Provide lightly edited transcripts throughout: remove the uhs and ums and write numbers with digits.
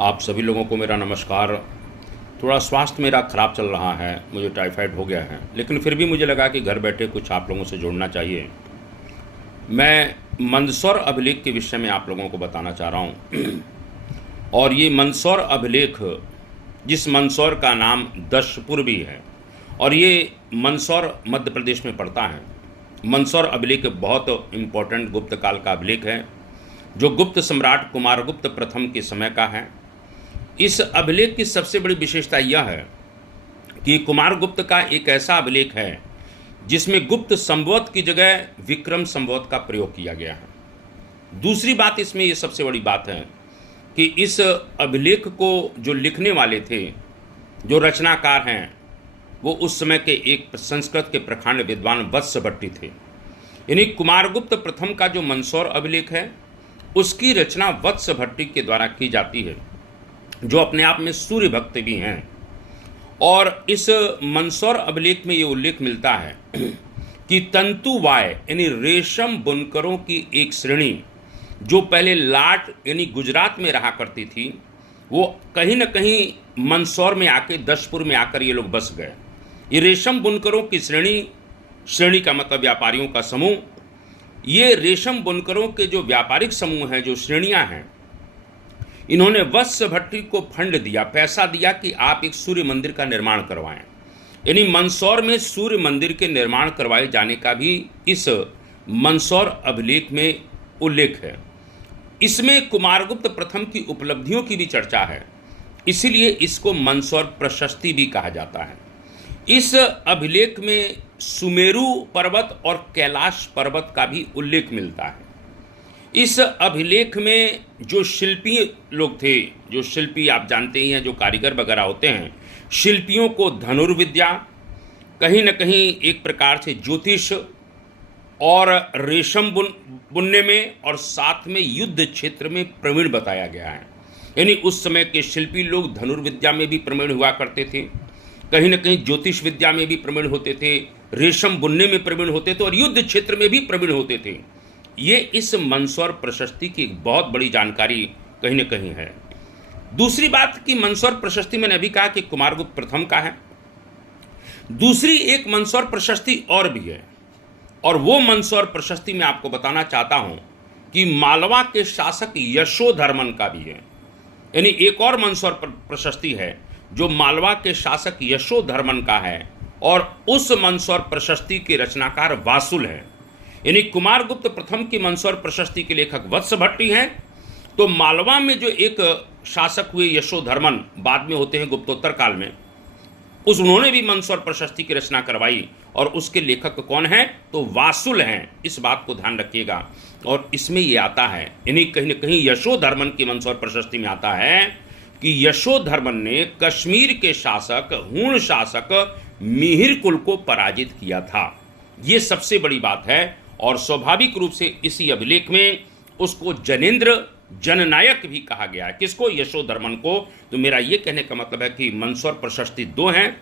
आप सभी लोगों को मेरा नमस्कार। थोड़ा स्वास्थ्य मेरा ख़राब चल रहा है, मुझे टाइफाइड हो गया है, लेकिन फिर भी मुझे लगा कि घर बैठे कुछ आप लोगों से जुड़ना चाहिए। मैं मंदसौर अभिलेख के विषय में आप लोगों को बताना चाह रहा हूँ। और ये मंदसौर अभिलेख, जिस मंदसौर का नाम दशपुर भी है, और ये मंदसौर मध्य प्रदेश में पड़ता है। मंदसौर अभिलेख बहुत इम्पोर्टेंट गुप्त काल का अभिलेख है, जो गुप्त सम्राट कुमारगुप्त प्रथम के समय का है। इस अभिलेख की सबसे बड़ी विशेषता यह है कि कुमारगुप्त का एक ऐसा अभिलेख है जिसमें गुप्त संवत की जगह विक्रम संवत का प्रयोग किया गया है। दूसरी बात इसमें ये सबसे बड़ी बात है कि इस अभिलेख को जो लिखने वाले थे, जो रचनाकार हैं, वो उस समय के एक संस्कृत के प्रखंड विद्वान वत्स भट्टी थे। यानी कुमारगुप्त प्रथम का जो मंदसौर अभिलेख है, उसकी रचना वत्स भट्टी के द्वारा की जाती है, जो अपने आप में सूर्य भक्त भी हैं। और इस मंदसौर अभिलेख में ये उल्लेख मिलता है कि तंतुवाय यानी रेशम बुनकरों की एक श्रेणी, जो पहले लाट यानी गुजरात में रहा करती थी, वो कहीं न कहीं मंदसौर में आके, दशपुर में आकर ये लोग बस गए। ये रेशम बुनकरों की श्रेणी का मतलब व्यापारियों का समूह। ये रेशम बुनकरों के जो व्यापारिक समूह हैं, जो श्रेणियां हैं, इन्होंने वत्स भट्टी को फंड दिया, पैसा दिया कि आप एक सूर्य मंदिर का निर्माण करवाएं। यानी मंदसौर में सूर्य मंदिर के निर्माण करवाए जाने का भी इस मंदसौर अभिलेख में उल्लेख है। इसमें कुमारगुप्त प्रथम की उपलब्धियों की भी चर्चा है, इसीलिए इसको मंदसौर प्रशस्ति भी कहा जाता है। इस अभिलेख में सुमेरु पर्वत और कैलाश पर्वत का भी उल्लेख मिलता है। इस अभिलेख में जो शिल्पी लोग थे, जो शिल्पी आप जानते ही हैं, जो कारीगर वगैरह होते हैं, शिल्पियों को धनुर्विद्या, कहीं न कहीं एक प्रकार से ज्योतिष और रेशम बुनने में, और साथ में युद्ध क्षेत्र में प्रवीण बताया गया है। यानी उस समय के शिल्पी लोग धनुर्विद्या में भी प्रवीण हुआ करते थे, कहीं न कहीं ज्योतिष विद्या में भी प्रवीण होते थे, रेशम बुनने में प्रवीण होते थे, और युद्ध क्षेत्र में भी प्रवीण होते थे। ये इस मंदसौर प्रशस्ति की एक बहुत बड़ी जानकारी कहीं न कहीं है। दूसरी बात कि मंदसौर प्रशस्ति मैंने अभी कहा कि कुमारगुप्त प्रथम का है। दूसरी एक मंदसौर प्रशस्ति और भी है, और वो मंदसौर प्रशस्ति मैं आपको बताना चाहता हूं कि मालवा के शासक यशोधर्मन का भी है। यानी एक और मंदसौर प्रशस्ति है जो मालवा के शासक यशोधर्मन का है, और उस मंदसौर प्रशस्ति के रचनाकार वासुल हैं। यानी कुमारगुप्त प्रथम की मंदसौर प्रशस्ति के लेखक वत्स भट्टी हैं, तो मालवा में जो एक शासक हुए यशोधर्मन, बाद में होते हैं गुप्तोत्तर काल में, उन्होंने भी मंदसौर प्रशस्ति की रचना करवाई, और उसके लेखक कौन हैं? तो वासुल हैं। इस बात को ध्यान रखिएगा। और इसमें ये आता है, यानी कहीं न कहीं यशोधर्मन की मंदसौर प्रशस्ति में आता है कि यशोधर्मन ने कश्मीर के शासक, हूण शासक मिहिर कुल को पराजित किया था। ये सबसे बड़ी बात है, और स्वाभाविक रूप से इसी अभिलेख में उसको जनेंद्र जननायक भी कहा गया है। किसको? यशोधर्मन को। तो मेरा ये कहने का मतलब है कि मंदसौर प्रशस्ति दो हैं।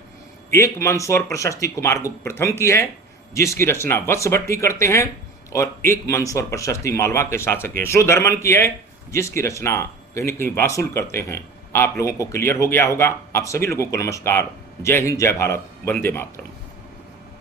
एक मंदसौर प्रशस्ति कुमारगुप्त प्रथम की है, जिसकी रचना वत्स भट्टी करते हैं, और एक मंदसौर प्रशस्ति मालवा के शासक यशोधर्मन की है, जिसकी रचना कहीं न कहीं वासुल करते हैं। आप लोगों को क्लियर हो गया होगा। आप सभी लोगों को नमस्कार। जय हिंद, जय भारत, वंदे मातरम।